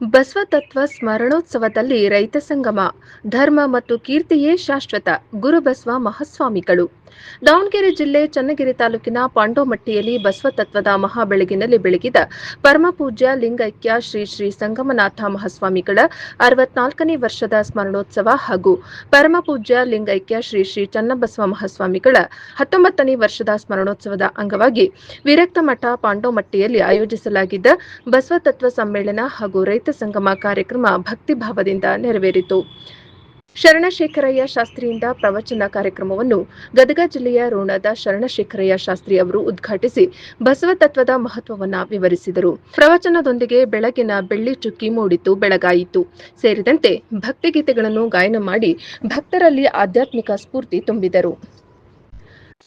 ಬಸವ ತತ್ವ ಸ್ಮರಣೋತ್ಸವದಲ್ಲಿ ರೈತ ಸಂಗಮ ಧರ್ಮ ಮತ್ತು ಕೀರ್ತಿಯೇ ಶಾಶ್ವತ ಗುರುಬಸವ ಮಹಾಸ್ವಾಮಿಗಳು. ದಾವಣಗೆರೆ ಜಿಲ್ಲೆ ಚನ್ನಗಿರಿ ತಾಲೂಕಿನ ಪಾಂಡೋಮಟ್ಟಿಯಲ್ಲಿ ಬಸವ ತತ್ವದ ಮಹಾಬೆಳಗಿನಲ್ಲಿ ಬೆಳಗಿದ ಪರಮಪೂಜ್ಯ ಲಿಂಗೈಕ್ಯ ಶ್ರೀ ಶ್ರೀ ಸಂಗಮನಾಥ ಮಹಾಸ್ವಾಮಿಗಳ 64ನೇ ವರ್ಷದ ಸ್ಮರಣೋತ್ಸವ ಹಾಗೂ ಪರಮಪೂಜ್ಯ ಲಿಂಗೈಕ್ಯ ಶ್ರೀ ಶ್ರೀ ಚನ್ನಬಸವ ಮಹಾಸ್ವಾಮಿಗಳ 19ನೇ ವರ್ಷದ ಸ್ಮರಣೋತ್ಸವದ ಅಂಗವಾಗಿ ವಿರಕ್ತ ಮಠ ಪಾಂಡೋಮಟ್ಟಿಯಲ್ಲಿ ಆಯೋಜಿಸಲಾಗಿದ್ದ ಬಸವ ತತ್ವ ಸಮ್ಮೇಳನ ಹಾಗೂ ರೈತ ಸಂಗಮ ಕಾರ್ಯಕ್ರಮ ಭಕ್ತಿಭಾವದಿಂದ ನೆರವೇರಿತು. ಶರಣಶೇಖರಯ್ಯ ಶಾಸ್ತ್ರಿಯಿಂದ ಪ್ರವಚನ ಕಾರ್ಯಕ್ರಮವನ್ನು ಗದಗ ಜಿಲ್ಲೆಯ ರೋಣದ ಶರಣಶೇಖರಯ್ಯ ಶಾಸ್ತ್ರಿ ಅವರು ಉದ್ಘಾಟಿಸಿ ಬಸವ ತತ್ವದ ಮಹತ್ವವನ್ನು ವಿವರಿಸಿದರು. ಪ್ರವಚನದೊಂದಿಗೆ ಬೆಳಗಿನ ಬೆಳ್ಳಿ ಚುಕ್ಕಿ ಮೂಡಿತು, ಬೆಳಗಾಯಿತು ಸೇರಿದಂತೆ ಭಕ್ತಿಗೀತೆಗಳನ್ನು ಗಾಯನ ಮಾಡಿ ಭಕ್ತರಲ್ಲಿ ಆಧ್ಯಾತ್ಮಿಕ ಸ್ಫೂರ್ತಿ ತುಂಬಿದರು.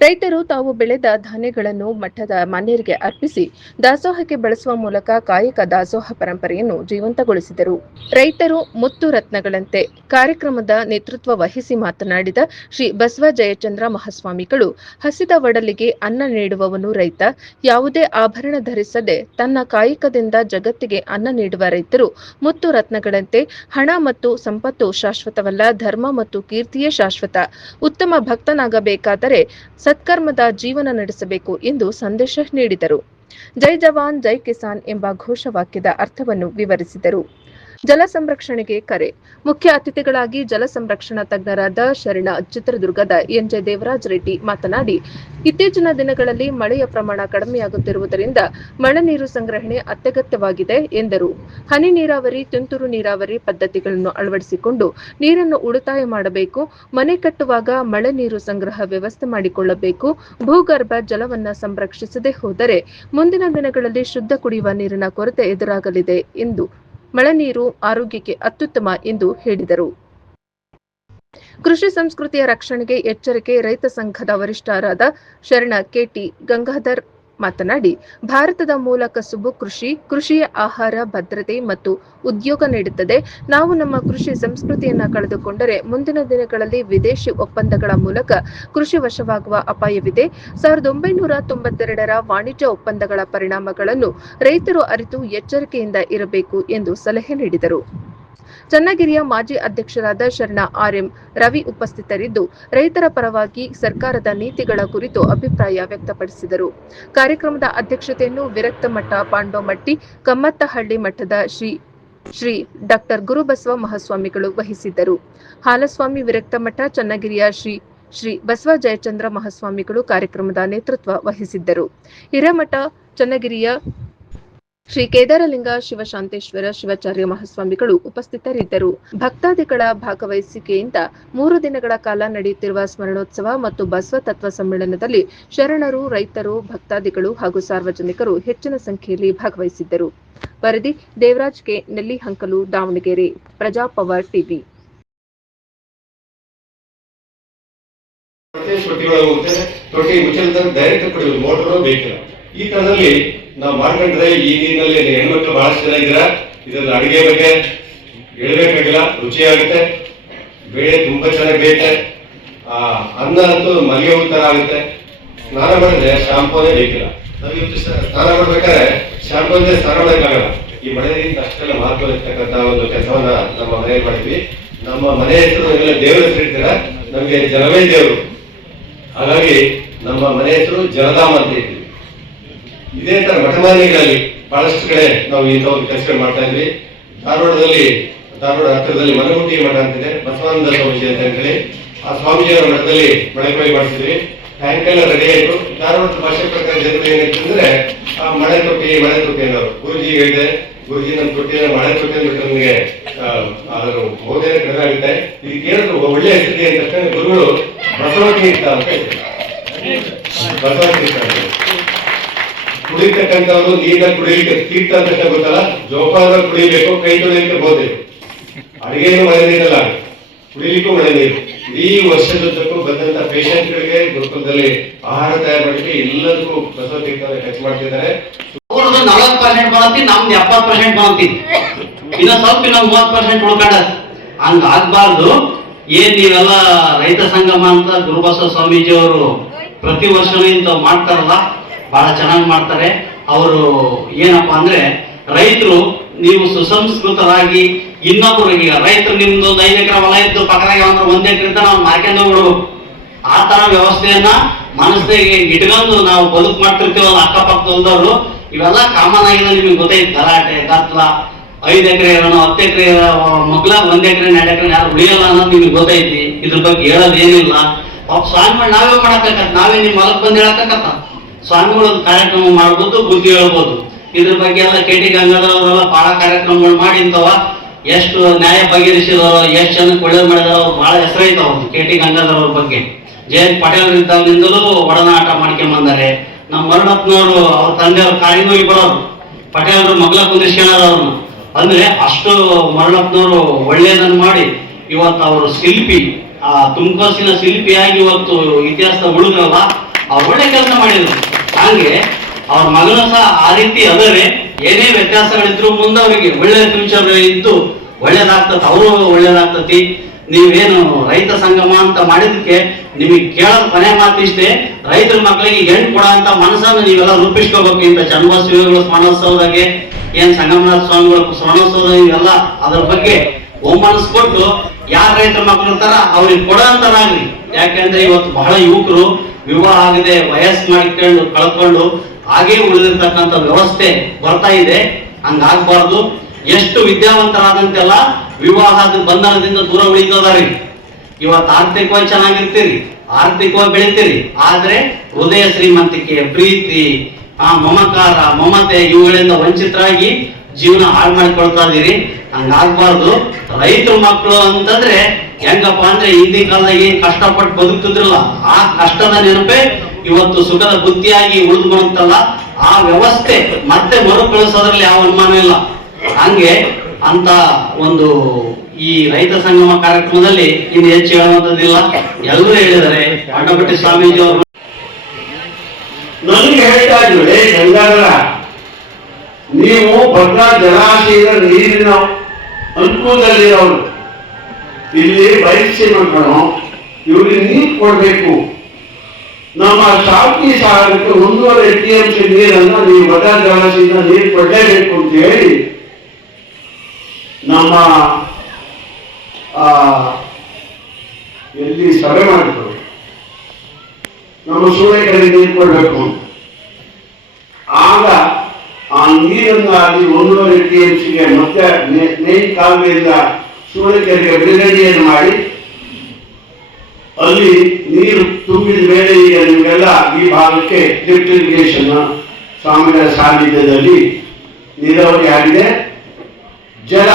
ರೈತರು ತಾವು ಬೆಳೆದ ಧಾನ್ಯಗಳನ್ನು ಮಠದ ಮಾನ್ಯರಿಗೆ ಅರ್ಪಿಸಿ ದಾಸೋಹಕ್ಕೆ ಬಳಸುವ ಮೂಲಕ ಕಾಯಕ ದಾಸೋಹ ಪರಂಪರೆಯನ್ನು ಜೀವಂತಗೊಳಿಸಿದರು. ರೈತರು ಮುತ್ತು ರತ್ನಗಳಂತೆ ಕಾರ್ಯಕ್ರಮದ ನೇತೃತ್ವ ವಹಿಸಿ ಮಾತನಾಡಿದ ಶ್ರೀ ಬಸವ ಜಯಚಂದ್ರ ಮಹಾಸ್ವಾಮಿಗಳು, ಹಸಿದ ಒಡಲಿಗೆ ಅನ್ನ ನೀಡುವವನು ರೈತ. ಯಾವುದೇ ಆಭರಣ ಧರಿಸದೆ ತನ್ನ ಕಾಯಕದಿಂದ ಜಗತ್ತಿಗೆ ಅನ್ನ ನೀಡುವ ರೈತರು ಮುತ್ತು ರತ್ನಗಳಂತೆ. ಹಣ ಮತ್ತು ಸಂಪತ್ತು ಶಾಶ್ವತವಲ್ಲ, ಧರ್ಮ ಮತ್ತು ಕೀರ್ತಿಯೇ ಶಾಶ್ವತ. ಉತ್ತಮ ಭಕ್ತನಾಗಬೇಕಾದರೆ ಸತ್ಕರ್ಮದ ಜೀವನ ನಡೆಸಬೇಕು ಎಂದು ಸಂದೇಶ ನೀಡಿದರು. ಜೈ ಜವಾನ್ ಜೈ ಕಿಸಾನ್ ಎಂಬ ಘೋಷವಾಕ್ಯದ ಅರ್ಥವನ್ನು ವಿವರಿಸಿದರು. ಜಲ ಸಂರಕ್ಷಣೆಗೆ ಕರೆ. ಮುಖ್ಯ ಅತಿಥಿಗಳಾಗಿ ಜಲ ಸಂರಕ್ಷಣಾ ತಜ್ಞರಾದ ಶರಣ ಚಿತ್ರದುರ್ಗದ ಎನ್.ಜೆ. ದೇವರಾಜ ರೆಡ್ಡಿ ಮಾತನಾಡಿ, ಇತ್ತೀಚಿನ ದಿನಗಳಲ್ಲಿ ಮಳೆಯ ಪ್ರಮಾಣ ಕಡಿಮೆಯಾಗುತ್ತಿರುವುದರಿಂದ ಮಳೆ ನೀರು ಸಂಗ್ರಹಣೆ ಅತ್ಯಗತ್ಯವಾಗಿದೆ ಎಂದರು. ಹನಿ ನೀರಾವರಿ, ತುಂತುರು ನೀರಾವರಿ ಪದ್ಧತಿಗಳನ್ನು ಅಳವಡಿಸಿಕೊಂಡು ನೀರನ್ನು ಉಳಿತಾಯ ಮಾಡಬೇಕು. ಮನೆ ಕಟ್ಟುವಾಗ ಮಳೆ ನೀರು ಸಂಗ್ರಹ ವ್ಯವಸ್ಥೆ ಮಾಡಿಕೊಳ್ಳಬೇಕು. ಭೂಗರ್ಭ ಜಲವನ್ನು ಸಂರಕ್ಷಿಸದೆ ಹೋದರೆ ಮುಂದಿನ ದಿನಗಳಲ್ಲಿ ಶುದ್ಧ ಕುಡಿಯುವ ನೀರಿನ ಕೊರತೆ ಎದುರಾಗಲಿದೆ ಎಂದು ಮಳೆ ನೀರು ಆರೋಗ್ಯಕ್ಕೆ ಅತ್ಯುತ್ತಮ ಎಂದು ಹೇಳಿದರು. ಕೃಷಿ ಸಂಸ್ಕೃತಿಯ ರಕ್ಷಣೆಗೆ ಎಚ್ಚರಿಕೆ. ರೈತ ಸಂಘದ ವರಿಷ್ಠರಾದ ಶರಣ ಕೆಟಿ ಗಂಗಾಧರ್ ಮಾತನಾಡಿ, ಭಾರತದ ಮೂಲ ಕಸುಬು ಕೃಷಿ. ಕೃಷಿಯ ಆಹಾರ ಭದ್ರತೆ ಮತ್ತು ಉದ್ಯೋಗ ನೀಡುತ್ತದೆ. ನಾವು ನಮ್ಮ ಕೃಷಿ ಸಂಸ್ಕೃತಿಯನ್ನು ಕಳೆದುಕೊಂಡರೆ ಮುಂದಿನ ದಿನಗಳಲ್ಲಿ ವಿದೇಶಿ ಒಪ್ಪಂದಗಳ ಮೂಲಕ ಕೃಷಿ ವಶವಾಗುವ ಅಪಾಯವಿದೆ. 1992ರ ವಾಣಿಜ್ಯ ಒಪ್ಪಂದಗಳ ಪರಿಣಾಮಗಳನ್ನು ರೈತರು ಅರಿತು ಎಚ್ಚರಿಕೆಯಿಂದ ಇರಬೇಕು ಎಂದು ಸಲಹೆ ನೀಡಿದರು. ಚನ್ನಗಿರಿಯ ಮಾಜಿ ಅಧ್ಯಕ್ಷರಾದ ಶರಣ ಆರ್.ಎಂ. ರವಿ ಉಪಸ್ಥಿತರಿದ್ದು, ರೈತರ ಪರವಾಗಿ ಸರ್ಕಾರದ ನೀತಿಗಳ ಕುರಿತು ಅಭಿಪ್ರಾಯ ವ್ಯಕ್ತಪಡಿಸಿದರು. ಕಾರ್ಯಕ್ರಮದ ಅಧ್ಯಕ್ಷತೆಯನ್ನು ವಿರಕ್ತ ಮಠ ಪಾಂಡೋಮಟ್ಟಿ ಕಮ್ಮತ್ತಹಳ್ಳಿ ಮಠದ ಶ್ರೀ ಡಾ ಗುರುಬಸವ ಮಹಾಸ್ವಾಮಿಗಳು ವಹಿಸಿದ್ದರು. ಹಾಲಸ್ವಾಮಿ ವಿರಕ್ತ ಮಠ ಚನ್ನಗಿರಿಯ ಶ್ರೀ ಬಸವ ಜಯಚಂದ್ರ ಮಹಾಸ್ವಾಮಿಗಳು ಕಾರ್ಯಕ್ರಮದ ನೇತೃತ್ವ ವಹಿಸಿದ್ದರು. ಹಿರೇಮಠ ಚನ್ನಗಿರಿಯ ಶ್ರೀ ಕೇದಾರಲಿಂಗ ಶಿವಶಾಂತೇಶ್ವರ ಶಿವಾಚಾರ್ಯ ಮಹಾಸ್ವಾಮಿಗಳು ಉಪಸ್ಥಿತರಿದ್ದರು. ಭಕ್ತಾದಿಗಳ ಭಾಗವಹಿಸಿಕೆಯಿಂದ 3 ದಿನಗಳ ಕಾಲ ನಡೆಯುತ್ತಿರುವ ಸ್ಮರಣೋತ್ಸವ ಮತ್ತು ಬಸವ ತತ್ವ ಸಮ್ಮೇಳನದಲ್ಲಿ ಶರಣರು, ರೈತರು, ಭಕ್ತಾದಿಗಳು ಹಾಗೂ ಸಾರ್ವಜನಿಕರು ಹೆಚ್ಚಿನ ಸಂಖ್ಯೆಯಲ್ಲಿ ಭಾಗವಹಿಸಿದ್ದರು. ವರದಿ ದೇವರಾಜ್ ಕೆ, ನೆಲ್ಲಿಹಂಕಲು, ದಾವಣಗೆರೆ, ಪ್ರಜಾಪವರ್ ಟಿವಿ. ಈ ತರದಲ್ಲಿ ನಾವು ಮಾಡ್ಕೊಂಡ್ರೆ ಈ ನೀರಿನಲ್ಲಿ ಹೆಣ್ಮಕ್ಳು ಬಹಳಷ್ಟು ಜನ ಇದ್ದೀರಾ. ಇದರಲ್ಲಿ ಅಡಿಗೆ ಬಗ್ಗೆ ಹೇಳ್ಬೇಕಾಗಿಲ್ಲ, ರುಚಿಯಾಗುತ್ತೆ. ಬೇಳೆ ತುಂಬಾ ಚೆನ್ನಾಗಿ ಬೇಯುತ್ತೆ. ಅನ್ನ ಅಂತೂ ಮಲ್ಲಿಗೆ ಹೂ ತರ ಆಗುತ್ತೆ. ಸ್ನಾನ ಮಾಡಿದ್ರೆ ಶಾಂಪೂನೇ ಬೇಕಿಲ್ಲ. ನಾವಿವತ್ತು ಸ್ನಾನ ಮಾಡ್ಬೇಕಾದ್ರೆ ಶಾಂಪೂ ಅಂದ್ರೆ ಸ್ನಾನ ಮಾಡೋಕ್ಕಾಗಲ್ಲ. ಈ ಮಳೆ ನೀರಿಂದ ಅಷ್ಟೆಲ್ಲ ಮಹತ್ವ ಇರ್ತಕ್ಕಂಥ ಒಂದು ಕೆಲಸವನ್ನ ನಮ್ಮ ಮನೆಯಲ್ಲಿ ಮಾಡ್ತೀವಿ. ನಮ್ಮ ಮನೆ ಹೆಸರು ನೀವೆಲ್ಲ ದೇವರ ಹೆಸರು ಇಡ್ತೀರಾ, ನಮ್ಗೆ ಜನವೇ ದೇವರು. ಹಾಗಾಗಿ ನಮ್ಮ ಮನೆ ಹೆಸರು ಜಲಧಾಮ ಅಂತ ಇದ್ದೀವಿ. ಇದೇ ತರ ಮಠಮಾನ್ಯಗಳಲ್ಲಿ ಬಹಳಷ್ಟು ಕಡೆ ನಾವು ಇಂಥ ಒಂದು ಕೆಲಸಗಳು ಮಾಡ್ತಾ ಇದ್ವಿ. ಧಾರವಾಡ ಹತ್ತಿರದಲ್ಲಿ ಮನಗುಂಡಿ ಮಠ ಅಂತಿದೆ, ಬಸವಾನಂದ ಸ್ವಾಮೀಜಿ ಅಂತ ಹೇಳಿ ಆ ಸ್ವಾಮೀಜಿಯವರ ಮಠದಲ್ಲಿ ಮಳೆ ಕೊಯ್ಲು ಮಾಡಿಸಿದ್ವಿ. ಟ್ಯಾಂಕ್ ಎಲ್ಲ ರೆಡಿ ಆಯ್ತು. ಧಾರವಾಡದ ಭಾಷೆ ಪ್ರಕಾರ ಜನರು ಏನಾಯ್ತಂದ್ರೆ ಆ ಮಳೆ ತೊಟ್ಟಿ ಅನ್ನೋರು ಗುರುಜಿ ಹೇಳಿದೆ, ಗುರುಜಿ ನಮ್ಮ ತೊಟ್ಟಿನ ಮಳೆ ತೊಟ್ಟಿ ಅಂದ್ಬಿಟ್ಟು ನಮಗೆ ಅದ್ರ ಮೌಲ್ಯ ಕಡಿಮೆ ಆಗುತ್ತೆ. ಇದಕ್ಕೇನಾದ್ರು ಒಳ್ಳೆ ಸ್ಥಿತಿ ಅಂತ ತಕ್ಷಣ ಗುರುಗಳು ಬಸವ ತೀರ್ಥ ಅಂತ ಹೇಳ್ತಾರೆ. ಬಸವ ತೀರ್ಥ ಅಂತ ಕುಡಿತಕ್ಕಂಥವ್ರು ನೀರ ಕುಡಿಲಿಕ್ಕೆ ತೀರ್ಥ ಅಂತ ಗೊತ್ತಲ್ಲ, ಜೋಪಾನ ಕುಡಿಬೇಕು, ಕೈ ತೊಳಿಲಿಕ್ಕೆ ಬೋದೇವು. ಅಡಿಗೆನೂ ಮಳೆ ನೀರಲ್ಲ, ಕುಡಿಲಿಕ್ಕೂ ಮಳೆ ನೀರು. ಇಡೀ ವರ್ಷದುದ್ದಕ್ಕೂ ಬಂದಂತ ಪೇಷಂಟ್ಗಳಿಗೆ ಗುರುಕುಲದಲ್ಲಿ ಆಹಾರ ತಯಾರು ಮಾಡಲಿಕ್ಕೆ ಎಲ್ಲದಕ್ಕೂ ಬಸವ ತೀರ್ಥ ಖರ್ಚು ಮಾಡ್ತಿದ್ದಾರೆ. 40% ಬಂತಿ, ನಮ್ದು 70% ಬಂತಿ. ಇನ್ನ ಸ್ವಲ್ಪ ನಾವು 30% ಉಳ್ಕೊಂಡ. ಹಂಗ ಆಗ್ಬಾರ್ದು. ಏನ್ ನೀವೆಲ್ಲ ರೈತ ಸಂಗಮ ಅಂತ ಗುರುಬಸವ ಸ್ವಾಮೀಜಿ ಅವರು ಪ್ರತಿ ವರ್ಷನೂ ಇಂಥವು ಮಾಡ್ತಾರಲ್ಲ, ಬಹಳ ಚೆನ್ನಾಗಿ ಮಾಡ್ತಾರೆ. ಅವರು ಏನಪ್ಪಾ ಅಂದ್ರೆ ರೈತರು ನೀವು ಸುಸಂಸ್ಕೃತರಾಗಿ ಇನ್ನೊಬ್ಬರಿಗೆ, ರೈತರು ನಿಮ್ದು 5 ಎಕರೆ ಹೊಲ ಇದ್ದು ಪಕ್ಕದಾಗ ಅಂದ್ರೆ 1 ಎಕರೆ ಅಂತ ನಾವು ಮಾರ್ಕೊಂಡು ಬಿಡ್ಬೇಕು. ಆ ತರ ವ್ಯವಸ್ಥೆಯನ್ನ ಮನಸ್ಸಿಗೆ ಇಟ್ಕೊಂಡು ನಾವು ಬದುಕು ಮಾಡ್ತಿರ್ತೀವಲ್ಲ ಅಕ್ಕಪಕ್ಕದವರು, ಇವೆಲ್ಲ ಕಾಮನ್ ಆಗಿದೆ. ನಿಮಗೆ ಗೊತ್ತೈತಿ, ಗಲಾಟೆ ಗದ್ದಲ, 5 ಎಕರೆ ಇರೋಣ, 10 ಎಕರೆ ಮಗ್ಲ 1 ಎಕರೆ 2 ಎಕರೆ ಯಾರು ಉಳಿಯಲ್ಲ ಅನ್ನೋದು ನಿಮಗೆ ಗೊತ್ತೈತಿ. ಇದ್ರ ಬಗ್ಗೆ ಹೇಳೋದೇನಿಲ್ಲ. ಸ್ವಾಮಿಗಳು ನಾವೇ ಮಾಡಕ್ಕತ್ತ, ನಾವೇ ನಿಮ್ಮ ಹೊಲಕ್ಕೆ ಬಂದು ಹೇಳಕ್ಕತ್ತ. ಸ್ವಾಮಿಗಳು ಒಂದು ಕಾರ್ಯಕ್ರಮ ಮಾಡ್ಬೋದು, ಬುದ್ಧಿ ಹೇಳ್ಬೋದು. ಇದ್ರ ಬಗ್ಗೆ ಎಲ್ಲ KT ಗಂಗಾಧರವರೆಲ್ಲ ಬಹಳ ಕಾರ್ಯಕ್ರಮಗಳು ಮಾಡಿ ಇಂಥವ ಎಷ್ಟು ನ್ಯಾಯ ಬಗೆಹರಿಸಿದವರು, ಎಷ್ಟು ಜನಕ್ಕೆ ಒಳ್ಳೇದು ಮಾಡಿದಾರ, ಅವ್ರು ಬಹಳ ಹೆಸರೈತಾವ KT ಗಂಗಾಧರ್ ಅವ್ರ ಬಗ್ಗೆ. ಜಯಂತ್ ಪಟೇಲ್ ಇದ್ದಾಗಿಂದಲೂ ಒಡನಾಟ ಮಾಡ್ಕೊಂಡ್ ಬಂದಾರೆ. ನಮ್ಮ ಮರಣಪ್ಪನವರು ಅವ್ರ ತಂದೆಯವ್ರ ಕಾರಿನೂಗಿ ಬರೋರು, ಪಟೇಲ್ರು ಮಗ್ಲ ಕುಂದಿಸ್ಕೊಳ್ಳೋರು ಅವ್ರನ್ನ. ಅಂದ್ರೆ ಅಷ್ಟು ಮರಣಪ್ಪನವರು ಒಳ್ಳೇದನ್ನ ಮಾಡಿ ಇವತ್ತು ಅವರು ಶಿಲ್ಪಿ, ಆ ತುಮಕೋಸಿನ ಶಿಲ್ಪಿಯಾಗಿ ಇವತ್ತು ಇತಿಹಾಸ ಉಳಿದ್ರಲ್ಲ, ಆ ಒಳ್ಳೆ ಕೆಲಸ ಮಾಡಿದ್ರು. ಹಂಗೆ ಅವ್ರ ಮಗನ ಸಹ ಆ ರೀತಿ ಅದರೇ ಏನೇ ವ್ಯತ್ಯಾಸಗಳಿದ್ರು ಮುಂದೆ ಅವರಿಗೆ ಒಳ್ಳೆ ಫ್ಯೂಚರ್ ಇದ್ದು ಒಳ್ಳೇದಾಗ್ತತಿ, ಅವರು ಒಳ್ಳೇದಾಗ್ತತಿ. ನೀವೇನು ರೈತ ಸಂಗಮ ಅಂತ ಮಾಡಿದಕ್ಕೆ ನಿಮಗೆ ಕೇಳೋದು ಕೊನೆ ಮಾತು ಇಷ್ಟೇ, ರೈತರ ಮಕ್ಕಳಿಗೆ ಹೆಣ್ಣು ಕೊಡ ಅಂತ ಮನಸ್ಸನ್ನು ನೀವೆಲ್ಲ ರೂಪಿಸ್ಕೋಬೇಕು. ಇಂಥ ಜನ್ಮೋತ್ಸವಗಳು, ಸ್ಮರಣೋತ್ಸವದಾಗೆ ಏನ್ ಸಂಗಮನಾಥ ಸ್ವಾಮಿಗಳು ಸ್ಮರಣೋತ್ಸವ ಇವೆಲ್ಲ ಅದ್ರ ಬಗ್ಗೆ ಒಮ್ಮನಸ್ ಕೊಟ್ಟು ಯಾರ ರೈತರ ಮಕ್ಕಳು ಇರ್ತಾರ ಅವ್ರಿಗೆ ಕೊಡ ಅಂತಾರಾಗ್ರಿ. ಯಾಕೆಂದ್ರೆ ಇವತ್ತು ಬಹಳ ಯುವಕರು ವಿವಾಹ ಆಗದೆ ವಯಸ್ಸು ಮಾಡಿಕೊಂಡು ಕಳ್ಕೊಂಡು ಹಾಗೆ ಉಳಿದಿರ್ತಕ್ಕಂಥ ವ್ಯವಸ್ಥೆ ಬರ್ತಾ ಇದೆ. ಹಂಗಾಗ್ಬಾರ್ದು. ಎಷ್ಟು ವಿದ್ಯಾವಂತರಾದಂತೆಲ್ಲ ವಿವಾಹದ ಬಂಧನದಿಂದ ದೂರ ಉಳಿತದಾರಿ. ಇವತ್ತು ಆರ್ಥಿಕವಾಗಿ ಚೆನ್ನಾಗಿರ್ತೀರಿ, ಆರ್ಥಿಕವಾಗಿ ಬೆಳಿತೀರಿ, ಆದ್ರೆ ಹೃದಯ ಶ್ರೀಮಂತಿಕೆ, ಪ್ರೀತಿ, ಮಮಕಾರ, ಮಮತೆ ಇವುಗಳಿಂದ ವಂಚಿತರಾಗಿ ಜೀವನ ಹಾಳು ಮಾಡಿಕೊಳ್ತಾ ಇದೀರಿ. ಹಂಗಾಗ್ಬಾರ್ದು. ರೈತರ ಮಕ್ಕಳು ಅಂತಂದ್ರೆ ಹೆಂಗಪ್ಪ ಅಂದ್ರೆ ಹಿಂದಿನ ಕಾಲದಾಗಿ ಕಷ್ಟಪಟ್ಟು ಬದುಕ್ತಿದ್ರಲ್ಲ, ಆ ಕಷ್ಟದ ನೆನಪೇ ಇವತ್ತು ಸುಖದ ಬುದ್ಧಿಯಾಗಿ ಉಳಿದು ಬಂತಲ್ಲ, ಆ ವ್ಯವಸ್ಥೆ ಮತ್ತೆ ಮರುಕಳಿಸೋದ್ರಲ್ಲಿ ಯಾವ ಅನುಮಾನ ಇಲ್ಲ. ಹಂಗೆ ಅಂತ ಒಂದು ಈ ರೈತ ಸಂಗಮ ಕಾರ್ಯಕ್ರಮದಲ್ಲಿ ಇನ್ನು ಹೆಚ್ಚು ಹೇಳುವಂತದ್ದಿಲ್ಲ, ಎಲ್ಲರೂ ಹೇಳಿದ್ದಾರೆ. ಅಡ್ಡಪಟ್ಟಿ ಸ್ವಾಮೀಜಿ ಅವರು ನನಗೆ ಹೇಳ್ತಾ ಇದ್ರು, ಗಂಗಾಧರ, ನೀವು ಭದ್ರಾ ಜಲಾಶಯದ ನೀರಿನ ಅನುಕೂಲದಲ್ಲಿರೋರು, ಇಲ್ಲಿ ಬಯಸಿ ಮಕ್ಕಳು ಇವ್ರಿಗೆ ನೀರು ಕೊಡ್ಬೇಕು. ನಮ್ಮ ಶಾಂತಿ ಸಾಗರಕ್ಕೆ 1.5 TMC ನೀರನ್ನು ನೀವು ಭದ್ರಾ ಜಲಾಶಯದಿಂದ ನೀರು ಕೊಡಲೇಬೇಕು ಅಂತ ಹೇಳಿ ನಮ್ಮ ಎಲ್ಲಿ ಸಭೆ ಮಾಡಿದ್ರು. ನಮ್ಮ ಸೂಳೆಕರಿಗೆ ನೀರು ಕೊಡಬೇಕು. ಆಗ ಆ ನೀರನ್ನ ಅಲ್ಲಿ 1.5 TMCಗೆ ಮತ್ತೆ ಮೇನ್ ಕಾಲುವೆಯಿಂದ ಸೂಳೆಕೆರೆಗೆ ಬಿಡುಗಡೆಯನ್ನು ಮಾಡಿ ಅಲ್ಲಿ ನೀರು ತುಂಬಿದ ಮೇಲೆ ಈಗ ನಿಮಗೆಲ್ಲ ಈ ಭಾಗಕ್ಕೆ ಲಿಫ್ಟ್ ಇರಿಗೇಷನ್ ಸ್ವಾಮಿಗಳ ಸಾನ್ನಿಧ್ಯದಲ್ಲಿ ನೀರಾವರಿ ಆಗಿದೆ. ಜಲ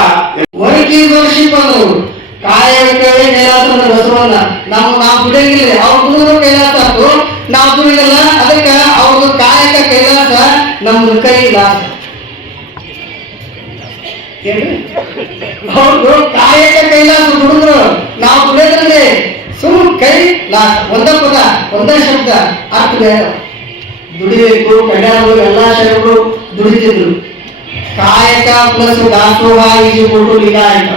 ಕಾಯಕವೇ ಕೈಲಾಸ ಬಸವಣ್ಣ. ನಾವು ದುಡಿಯಂಗಿಲ್ಲ, ಅವ್ರ ದುಡಿದ್ರು ಕೈಲಾಸ ಆಯ್ತು, ನಾವು ದುಡಿಯಲ್ಲ. ಅದಕ್ಕೆ ಅವ್ರದ್ದು ಕಾಯಕ ಕೈಲಾಸ, ನಮ್ದು ಕೈಲಾಸ. ಅವ್ರದ್ದು ಕಾಯಕ ಕೈಲಾಸ ದುಡಿದ್ರು, ನಾವು ದುಡಿಯೋದ್ರಲ್ಲಿ ಸುಮ್ ಕೈ ಲಾಸ. ಒಂದ ಪದ, ಒಂದ ಶಬ್ದ, ಅರ್ಥ ಬೇರೆ. ದುಡಿಬೇಕು, ಕಡ್ಯಾರು ಎಲ್ಲಾ ಶರಣರು ದುಡಿತಿದ್ರು. ಕಾಯಕ ಪ್ಲಸ್ ದಾಸೋಹ ಈಜುಕೊಟ್ಟು ಲಿಂಗಾಯತ.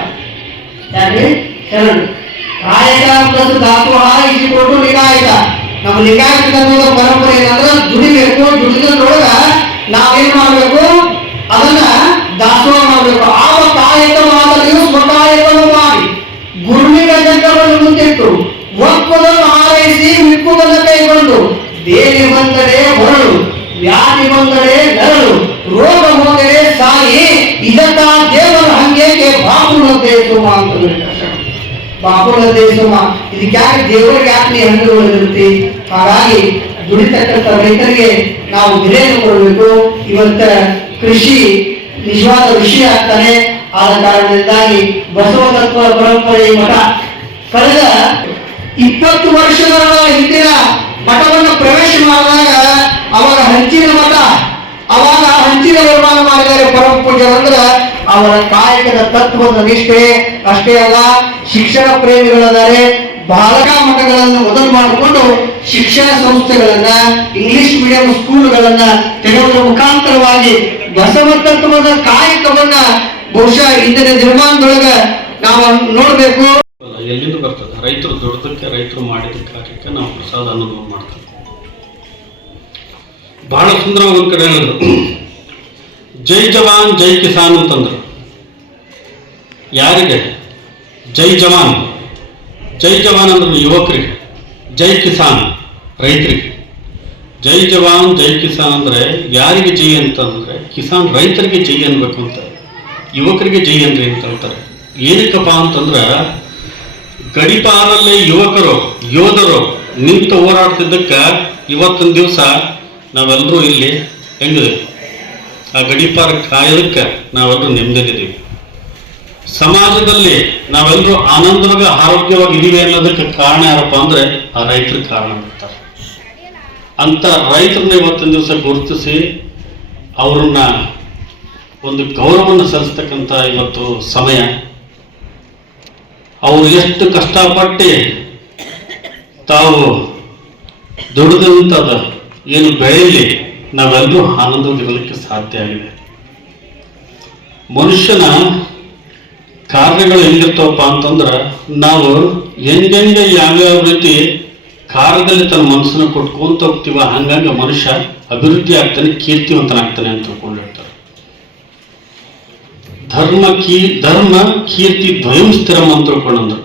ಯಾಕೆ ಶರಣ? ಕಾಯಕ ಪ್ಲಸ್ ದಾಸೋಹ ಈಜುಕೊಟ್ಟು ಲಿಂಗಾಯತ. ನಮ್ಮ ಲಿಂಗಾಯತ ಧರ್ಮದ ಪರಂಪರೆ ಏನಂದ್ರೆ ದುಡಿಬೇಕು, ದುಡಿದ್ರೊಳಗ ನಾವೇನ್ ಮಾಡ್ಬೇಕು, ಅದನ್ನ ದಾಸೋಹ ಮಾಡ್ಬೇಕು. ಆವ ಕಾಯಕ ಮಾಡಲು ಸ್ವಕಾಯಕವನ್ನು ಮಾಡಿ ಗುರುವಿನ ಜಂಗವನ್ನು ಮುಂದಿಟ್ಟು ಒಪ್ಪುದನ್ನು ಹಾರೈಸಿ ಮಿಕ್ಕುವುದನ್ನು ಕೈಗೊಂಡು ಬೇರೆ ಬಂದರೆ ಹೊರಳು, ವ್ಯಾಧಿ ಬಂದರೆ ನರಳು, ರೋಗ ಹೋದರೆ ಸಾಯಿ, ಇದಕ್ಕ ದೇವರ ಹಂಗೇಕೆ ಬಾಪುನದ್ದೇ ಸುಮ ಅಂತ ಬಾಪುನದ್ದೇ ಸುಮ. ಇದಕ್ಕೆ ಯಾಕೆ ದೇವರಿಗೆ ಯಾಕೆ ನೀ ಹಂಗೆ ಉಳಿದಿರ್ತಿ? ಹಾಗಾಗಿ ದುಡಿತಕ್ಕಂಥ ರೈತರಿಗೆ ನಾವು ಬೆಲೆಯನ್ನು ಕೊಡಬೇಕು. ಇವತ್ತ ಕೃಷಿ ನಿಜವಾದ ಋಷಿ ಆಗ್ತಾನೆ. ಆದ ಕಾರಣದಿಂದಾಗಿ ಬಸವ ತತ್ವ ಪರಂಪರೆ ಮಠ ಕಳೆದ 20 ವರ್ಷಗಳ ಹಿಂದಿನ ಮಠವನ್ನು ಪ್ರವೇಶ ಮಾಡಿದಾಗ ಅವರ ಹಂಚಿನ ಮಠ, ಅವಾಗ ಹಂಚಿನ ನಿರ್ಮಾಣ ಮಾಡಿದ್ದಾರೆ ಪರಮ ಪೂಜ್ಯರಂದ್ರೆ ಅವರ ಕಾಯಕದ ತತ್ವದ ನಿಷ್ಠೆ ಅಷ್ಟೇ ಅಲ್ಲ, ಶಿಕ್ಷಣ ಪ್ರೇಮಿಗಳಿದ್ದಾರೆ. ಬಾಲಕ ಮಠಗಳನ್ನು ಮೊದಲು ಮಾಡಿಕೊಂಡು ಶಿಕ್ಷಣ ಸಂಸ್ಥೆಗಳನ್ನ, ಇಂಗ್ಲಿಷ್ ಮೀಡಿಯಂ ಸ್ಕೂಲ್ಗಳನ್ನ ತೆಗೆಯುವ ಮುಖಾಂತರವಾಗಿ ಬಸವ ತತ್ವದ ಕಾಯಕವನ್ನ ಬಹುಶಃ ಇಂದಿನ ನಿರ್ಮಾಣದೊಳಗ ನಾವು ನೋಡ್ಬೇಕು. ಎಲ್ಲಿಂದ ಬರ್ತದೆ? ರೈತರು ದುಡ್ದಕ್ಕೆ, ರೈತರು ಮಾಡಿದ ಕಾರ್ಯಕ್ಕೆ ನಾವು ಪ್ರಸಾದ ಅನ್ನೋದು ಮಾಡ್ತೀವಿ. ಬಹಳ ಸುಂದರವಾಗಿ ಒಂದು ಕಡೆ ಹೇಳೋದು, ಜೈ ಜವಾನ್ ಜೈ ಕಿಸಾನ್ ಅಂತಂದ್ರು. ಯಾರಿಗೆ? ಜೈ ಜವಾನ್. ಜೈ ಜವಾನ್ ಅಂದ್ರೆ ಯುವಕರಿಗೆ, ಜೈ ಕಿಸಾನ್ ರೈತರಿಗೆ. ಜೈ ಜವಾನ್ ಜೈ ಕಿಸಾನ್ ಅಂದ್ರೆ ಯಾರಿಗೆ ಜೈ ಅಂತಂದ್ರೆ ಕಿಸಾನ್ ರೈತರಿಗೆ ಜೈ ಅನ್ಬೇಕು ಅಂತ, ಯುವಕರಿಗೆ ಜೈ ಅನ್ರಿ ಅಂತ ಹೇಳ್ತಾರೆ. ಏನಕ್ಕಪ್ಪ ಅಂತಂದ್ರೆ ಗಡಿಪಾರಲ್ಲಿ ಯುವಕರು ಯೋಧರು ನಿಂತು ಹೋರಾಡ್ತಿದ್ದಕ್ಕೆ ಇವತ್ತಿನ ದಿವಸ ನಾವೆಲ್ಲರೂ ಇಲ್ಲಿ ಹೆಂಗಿದೆ, ಆ ಗಡಿಪಾರ ಕಾಯೋದಕ್ಕೆ ನಾವೆಲ್ಲರೂ ನೆಮ್ಮದಿದ್ದೀವಿ. ಸಮಾಜದಲ್ಲಿ ನಾವೆಲ್ಲರೂ ಆನಂದವಾಗಿ ಆರೋಗ್ಯವಾಗಿ ಇದೀವಿ ಅನ್ನೋದಕ್ಕೆ ಕಾರಣ ಯಾರಪ್ಪ ಅಂದ್ರೆ ಆ ರೈತರ ಕಾರಣ ಆಗ್ತಾರೆ. ಅಂತ ರೈತರನ್ನ ಇವತ್ತಿನ ದಿವಸ ಗುರುತಿಸಿ ಅವ್ರನ್ನ ಒಂದು ಗೌರವವನ್ನು ಸಲ್ಲಿಸ್ತಕ್ಕಂಥ ಇವತ್ತು ಸಮಯ. ಅವರು ಎಷ್ಟು ಕಷ್ಟಪಟ್ಟು ತಾವು ದುಡಿದಂಥದ್ದು ಏನು ಬೆಳೆಯಲಿ ನಾವೆಲ್ಲರೂ ಆನಂದವಾಗಿರಲಿಕ್ಕೆ ಸಾಧ್ಯ ಆಗಿದೆ. ಮನುಷ್ಯನ ಕಾರ್ಯಗಳು ಹೆಂಗಿರ್ತಾವಪ್ಪ ಅಂತಂದ್ರೆ ನಾವು ಹೆಂಗೆ ಯಾವ್ಯಾವ ರೀತಿ ಕಾರ್ಯದಲ್ಲಿ ತನ್ನ ಮನಸ್ಸನ್ನು ಕೊಟ್ಕೊಂತ ಹೋಗ್ತೀವ ಹಂಗಂಗೆ ಮನುಷ್ಯ ಅಭಿವೃದ್ಧಿ ಆಗ್ತಾನೆ, ಕೀರ್ತಿವಂತನಾಗ್ತಾನೆ ಅಂತ ತಿಳ್ಕೊಂಡಿರ್ತಾರೆ. ಧರ್ಮ ಕೀರ್ತಿ ದ್ವಯಂ ಸ್ಥಿರಂ ಅಂತ ತಿಳ್ಕೊಂಡ್ರು.